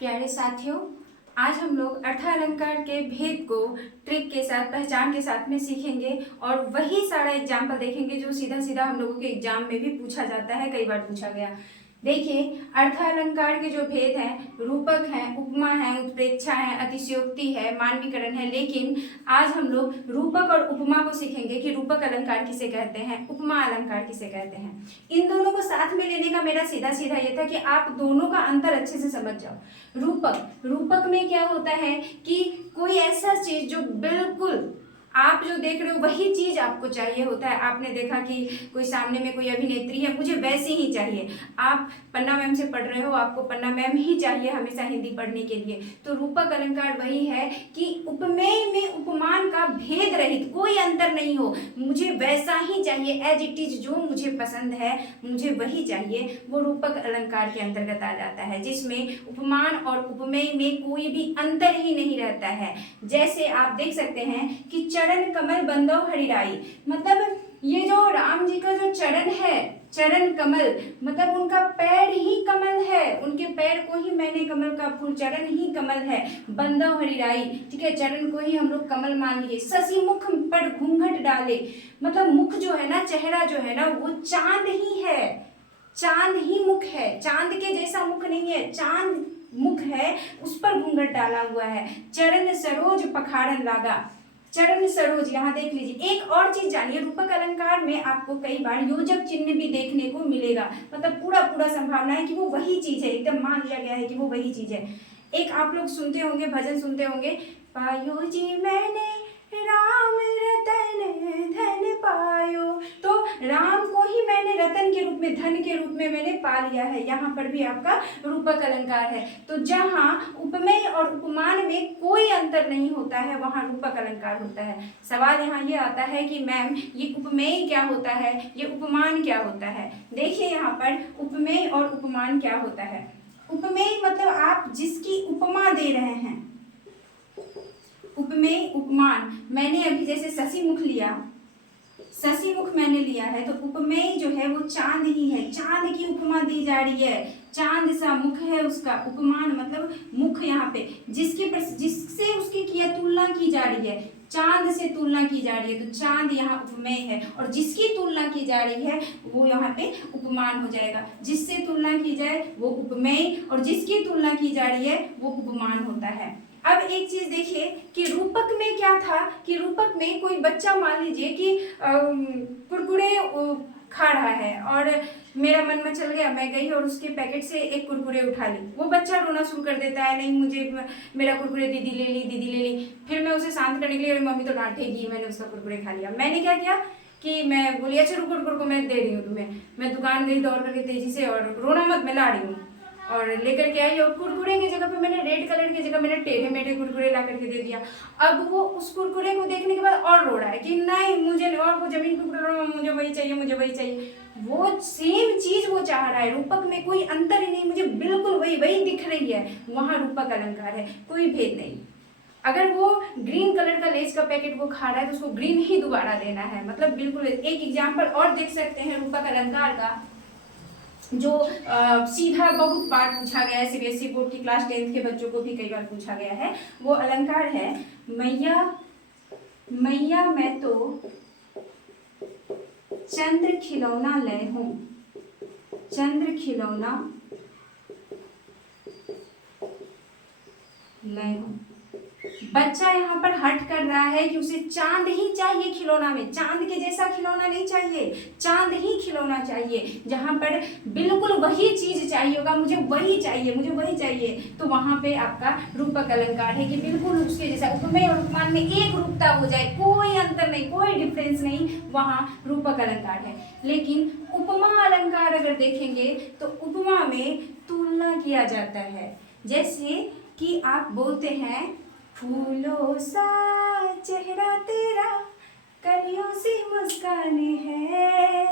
प्यारे साथियों, आज हम लोग अर्थालंकार के भेद को ट्रिक के साथ, पहचान के साथ में सीखेंगे और वही सारा एग्जाम्पल देखेंगे जो सीधा सीधा हम लोगों के एग्जाम में भी पूछा जाता है, कई बार पूछा गया। देखिए, अर्थालंकार के जो भेद हैं, रूपक हैं, उपमा है, उत्प्रेक्षा है, अतिशयोक्ति है, मानवीकरण है। लेकिन आज हम लोग रूपक और उपमा को सीखेंगे कि रूपक अलंकार किसे कहते हैं, उपमा अलंकार किसे कहते हैं। इन दोनों को साथ में लेने का मेरा सीधा सीधा ये था कि आप दोनों का अंतर अच्छे से समझ जाओ। रूपक में क्या होता है कि कोई ऐसा चीज जो बिल्कुल आप जो देख रहे हो वही चीज आपको चाहिए होता है। आपने देखा कि कोई सामने में कोई अभिनेत्री है, मुझे वैसी ही चाहिए। आप पन्ना मैम से पढ़ रहे हो, आपको पन्ना मैम ही चाहिए हमेशा हिंदी पढ़ने के लिए। तो रूपक अलंकार वही है कि उपमेय में उपमान का भेद रहित, कोई अंतर नहीं हो, मुझे वैसा ही चाहिए, एज इट इज, जो मुझे पसंद है मुझे वही चाहिए, वो रूपक अलंकार के अंतर्गत आ जाता है, जिसमें उपमान और उपमेय में कोई भी अंतर ही नहीं रहता है। जैसे आप देख सकते हैं कि चरण कमल बंदो हरिराई, मतलब ये जो राम जी का जो चरण है, चरण कमल मतलब उनका पैर ही कमल है, उनके पैर को ही मैंने कमल का फूल, चरण ही कमल है। बंदो हरिराई, ठीक है, चरण को ही हम लोग कमल मान लिए। शशि मुख पर घूंघट डाले, मतलब मुख जो है ना, चेहरा जो है ना, वो चांद ही है, चांद ही मुख है, चांद के जैसा मुख नहीं है, चांद मुख है, उस पर घूंघट डाला हुआ है। चरण सरोज पखाड़न लागा, चरण सरोज, यहाँ देख लीजिए। एक और चीज जानिए, रूपक अलंकार में आपको कई बार योजक चिन्ह भी देखने को मिलेगा, मतलब पूरा पूरा संभावना है कि वो वही चीज है, एकदम मान लिया गया है कि वो वही चीज है। एक आप लोग सुनते होंगे, भजन सुनते होंगे, पायो जी मैंने राम रतन धन पायो, तो राम को ही मैंने रतन के रूप में, धन के रूप में मैंने पा लिया है। यहाँ पर भी आपका रूपक अलंकार है। तो जहाँ उपमेय और उपमान में कोई अंतर नहीं होता है, वहाँ रूपक अलंकार होता है। सवाल यहाँ ये आता है कि मैम ये उपमेय क्या होता है, ये उपमान क्या होता है। देखिए यहाँ पर उपमेय और उपमान क्या होता है। उपमेय मतलब आप जिसकी उपमा दे रहे हैं, उपमेय उपमान। मैंने अभी जैसे शशि मुख लिया, शशि मुख मैंने लिया है, तो उपमेय जो है वो चांद ही है, चांद की उपमा दी जा रही है, चांद सा मुख है उसका। उपमान मतलब मुख, यहाँ पे जिससे उसकी किया तुलना की जा रही है, चांद से तुलना की जा रही है, तो चांद यहाँ उपमेय है, और जिसकी तुलना की जा रही है वो यहाँ पे उपमान हो जाएगा। जिससे तुलना की जाए वो उपमेय, और जिसकी तुलना की जा रही है वो उपमान होता है। अब एक चीज देखिए कि रूपक में क्या था कि रूपक में कोई बच्चा, मान लीजिए कि कुरकुरे खा रहा है और मेरा मन में चल गया, मैं गई और उसके पैकेट से एक कुरकुरे उठा ली। वो बच्चा रोना शुरू कर देता है, नहीं मुझे मेरा कुरकुरे दीदी ले ली, दीदी ले ली। फिर मैं उसे शांत करने के लिए, मम्मी तो डांटेगी, मैंने उसका कुरकुरे खा लिया। मैंने क्या किया कि मैं बोली अच्छा रुको रुको रुको, मैं दे रही हूँ तुम्हें। मैं दुकान गई दौड़ करके तेजी से, और रोना मत, मैं ला रही हूँ, और लेकर के आई। और कुरकुरे की जगह पे मैंने रेड कलर की जगह मैंने टेढ़े मेढ़े कुरकुरे ला करके दे दिया। अब वो उस कुरकुरे को देखने के बाद और रो रहा है कि नहीं मुझे, और वो जमीन पे रो रहा है, मुझे वही चाहिए, मुझे वही चाहिए। वो सेम चीज वो चाह रहा है, रूपक में कोई अंतर ही नहीं, मुझे बिल्कुल वही वही दिख रही है, वहां रूपक अलंकार है, कोई भेद नहीं। अगर वो ग्रीन कलर का लेस का पैकेट वो खा रहा है तो उसको ग्रीन ही दोबारा देना है, मतलब बिल्कुल। एक एग्जाम्पल और देख सकते हैं रूपक अलंकार का, जो सीधा बहुत बार पूछा गया है, सीबीएसई बोर्ड की क्लास 10th के बच्चों को भी कई बार पूछा गया है। वो अलंकार है, मैया मैया मैं तो चंद्र खिलौना लय हूं, चंद्र खिलौना लय हूं। बच्चा यहाँ पर हट कर रहा है कि उसे चांद ही चाहिए खिलौना में, चांद के जैसा खिलौना नहीं चाहिए, चांद ही खिलौना चाहिए। जहाँ पर बिल्कुल वही चीज चाहिए होगा, मुझे वही चाहिए, मुझे वही चाहिए, तो वहां पे आपका रूपक अलंकार है कि बिल्कुल उसके जैसा, उपमेय और उपमान में एक रूपता हो जाए, कोई अंतर नहीं, कोई डिफरेंस नहीं, वहां रूपक अलंकार है। लेकिन उपमा अलंकार अगर देखेंगे तो उपमा में तुलना किया जाता है। जैसे कि आप बोलते हैं फूलों सा चेहरा तेरा, कलियों सी मुस्काने है,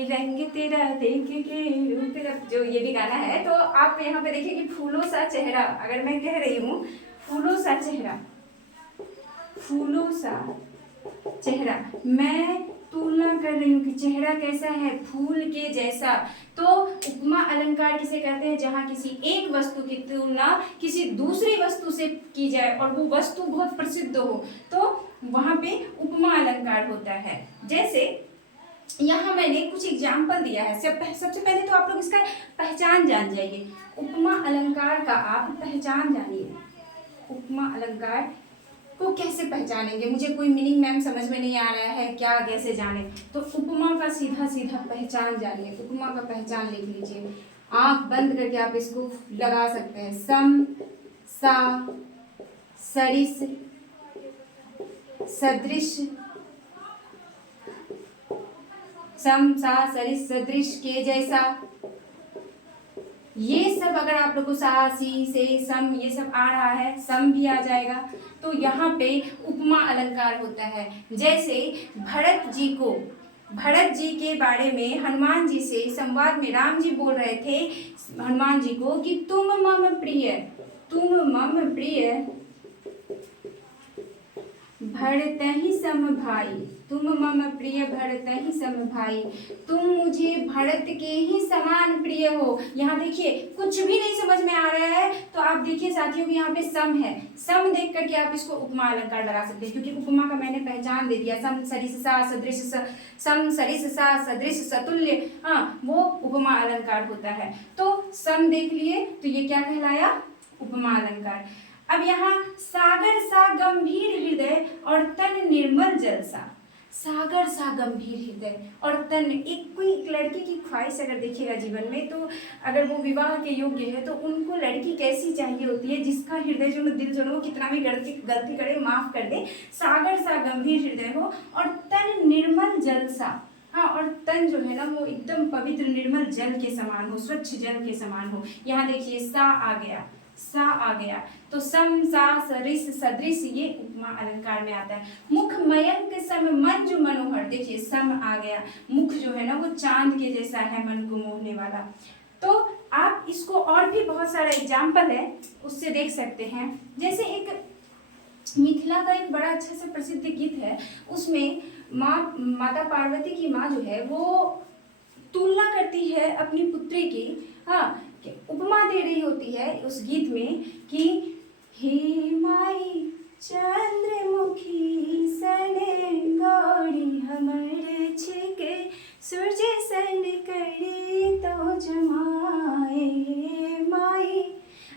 रंग तेरा देख के रूप तेरा, जो ये भी गाना है। तो आप यहाँ पे देखिए कि फूलों सा चेहरा, अगर मैं कह रही हूँ फूलों सा चेहरा, फूलों सा चेहरा, मैं तुलना कर रही हूँ कि चेहरा कैसा है, फूल के जैसा। तो उपमा अलंकार किसे कहते हैं, जहाँ किसी एक वस्तु की तुलना किसी दूसरी वस्तु से की जाए और वो वस्तु बहुत प्रसिद्ध हो, तो वहां पे उपमा अलंकार होता है। जैसे यहाँ मैंने कुछ एग्जाम्पल दिया है। सबसे पहले तो आप लोग इसका पहचान जान जाइए। उपमा अलंकार का आप पहचान जानिए। उपमा अलंकार को कैसे पहचानेंगे, मुझे कोई मीनिंग मैम समझ में नहीं आ रहा है, क्या कैसे जाने, तो उपमा का सीधा सीधा पहचान जानिए। उपमा का पहचान लिख लीजिए, आंख बंद करके आप इसको लगा सकते हैं। सम, सा, सरिस, सदृश, सम, सा, सरिस, सदृश, के जैसा, ये सब अगर आप लोग को सा, सी, से, सम ये सब आ रहा है, सम भी आ जाएगा, तो यहाँ पे उपमा अलंकार होता है। जैसे भरत जी के बारे में हनुमान जी से संवाद में राम जी बोल रहे थे हनुमान जी को कि तुम मम प्रिय भरतहि सम भाई, तुम मम प्रिय भरतहि सम भाई, तुम मुझे भरत के ही समान प्रिय हो। यहाँ देखिए कुछ भी नहीं समझ में आ रहा है तो आप देखिए साथियों कि यहाँ पे सम है, सम देख करके आप इसको उपमा अलंकार लगा सकते हैं, क्योंकि उपमा का मैंने पहचान दे दिया। सम सरिस सा सदृश, सम सरिस सा सदृश सतुल्य, हाँ वो उपमा अलंकार होता है। तो सम देख लिए तो ये क्या कहलाया, उपमा अलंकार। अब यहाँ सागर सा गंभीर हृदय और तन निर्मल जल सा, सागर सा गंभीर हृदय और तन, एक लड़की की ख्वाहिश अगर देखिएगा जीवन में, तो अगर वो विवाह के योग्य है तो उनको लड़की कैसी चाहिए होती है, जिसका हृदय जो दिल जो वो कितना भी गलती करे माफ कर दे, सागर सा गंभीर हृदय हो और तन निर्मल जल सा, हाँ और तन जो है ना वो एकदम पवित्र निर्मल जल के समान हो, स्वच्छ जल के समान हो। यहाँ देखिए सा आ गया, सा आ गया, तो सम, सा, सरिस, सदृश ये उपमा अलंकार में आता है। मुख मयंक सम मंजु मनोहर, देखिए सम आ गया, मुख जो है ना वो चांद के जैसा है, मन को मोहने वाला। तो आप इसको और भी बहुत सारा एग्जाम्पल है उससे देख सकते हैं। जैसे एक मिथिला का एक बड़ा अच्छा सा प्रसिद्ध गीत है, उसमें माता पार्वती की माँ जो है वो तुलना करती है अपनी पुत्री की, हाँ उपमा दे रही होती है उस गीत में कि हे माई चंद्रमुखी सने गौरी हमर छिके सूर्य सन करी तो जमाए माई।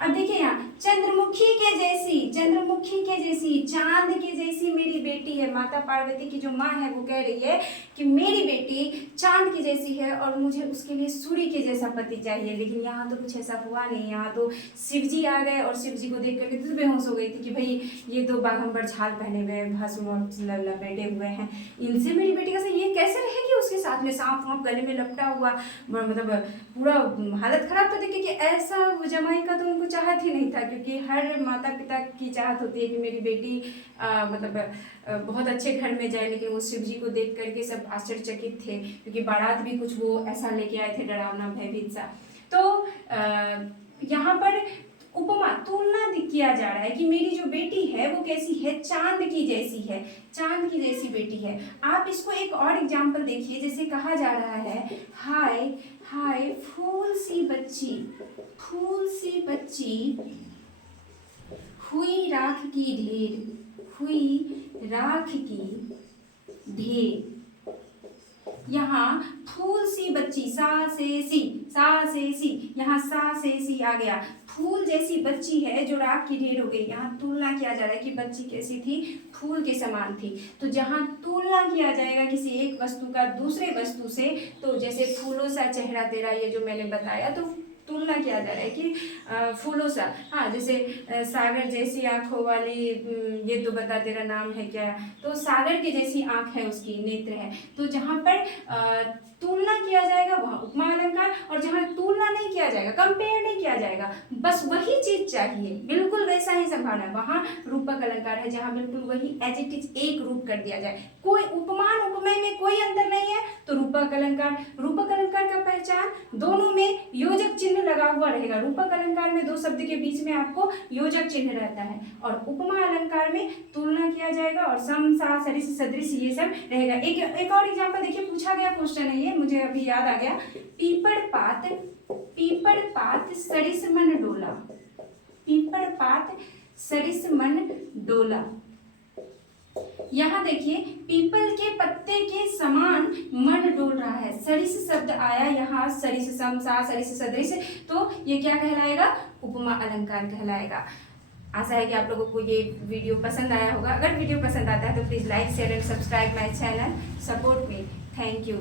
अब देखिए यहाँ चंद्रमुखी के जैसी चांद के जैसी मेरी बेटी है। माता पार्वती की जो माँ है वो कह रही है कि मेरी बेटी चांद की जैसी है और मुझे उसके लिए सूर्य के जैसा पति चाहिए। लेकिन यहाँ तो कुछ ऐसा हुआ नहीं, यहाँ तो शिव जी आ गए और शिव जी को देख करके तो बेहोश हो गई थी कि भाई ये तो बाघंबर झाल पहने हुए भस्म लपेटे हुए हैं, इनसे मेरी बेटी का ये कैसे रहेगी, उसके साथ में सांप वाप गले में लपटा हुआ, मतलब पूरा हालत खराब। तो देखिए कि ऐसा जमाई का तो उनको चाहत ही नहीं था, क्योंकि हर माता पिता की चाहत होती है कि मेरी बेटी मतलब बहुत अच्छे घर में जाए। लेकिन वो शिव जी को देख करके सब आश्चर्यचकित थे, क्योंकि बारात भी कुछ वो ऐसा लेके आए थे डरावना भयभीत सा। तो यहाँ पर उपमा तुलना किया जा रहा है कि मेरी जो बेटी है वो कैसी है, चांद की जैसी है, चांद की जैसी बेटी है। आप इसको एक और एग्जाम्पल देखिए, जैसे कहा जा रहा है हाय हाय फूल सी बच्ची हुई राख की ढेर। यहाँ फूल सी बच्ची, सा से सी, यहाँ सा से सी आ गया, फूल जैसी बच्ची है जो राख की ढेर हो गई। यहाँ तुलना किया जा रहा है कि बच्ची कैसी थी, फूल के समान थी। तो जहाँ तुलना किया जाएगा किसी एक वस्तु का दूसरे वस्तु से, तो जैसे फूलों सा चेहरा तेरा, ये जो मैंने बताया, तो तुलना किया जा रहा है कि फूलों सा, हाँ जैसे सागर जैसी आंखों वाली, ये तो बता तेरा नाम है क्या, तो सागर की जैसी आंख है उसकी, नेत्र है। तो जहाँ पर तुलना किया जाएगा वहाँ उपमा अलंकार, और जहाँ तुलना नहीं किया जाएगा, कंपेयर नहीं किया जाएगा, बस वही चीज चाहिए, बिल्कुल वैसा ही संभावना है, वहाँ रूपक अलंकार है, जहाँ बिल्कुल वही एज इट इज एक रूप कर दिया जाए, कोई उपमान उपमेय में कोई अंतर नहीं है, तो रूपक अलंकार। रूपक अलंकार का पहचान दोनों में योजक चिन्ह लगा हुआ रहेगा। रूपक अलंकार में दो शब्द के बीच में आपको योजक चिन्ह रहता है, और उपमा अलंकार में तुलना किया जाएगा और सम सा सरिस सदृश ये सब रहेगा। एक और एग्जांपल देखिए, पूछा गया क्वेश्चन है ये, मुझे अभी याद आ गया। पीपड़ पात सरिस मन डोला, पीपड़ पात सरिस मन डोला। यहाँ देखिए पीपल के पत्ते के समान मन डोल रहा है, सरिस शब्द आया यहाँ, सरिस सम सा सरिस सदृश, तो ये क्या कहलाएगा, उपमा अलंकार कहलाएगा। आशा है कि आप लोगों को ये वीडियो पसंद आया होगा। अगर वीडियो पसंद आता है तो please like share and subscribe my channel, support me. Thank you.